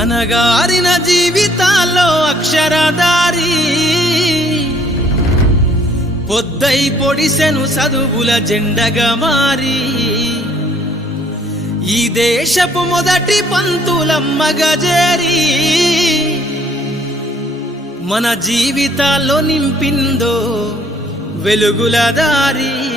అనగారిన జీవితాల్లో అక్షరదారి పొద్దై పొడిసెను చదువుల జెండగా మారి ఈ దేశపు మొదటి పంతులమ్మగా చేరి మన జీవితాల్లో నింపిందో వెలుగుల దారి।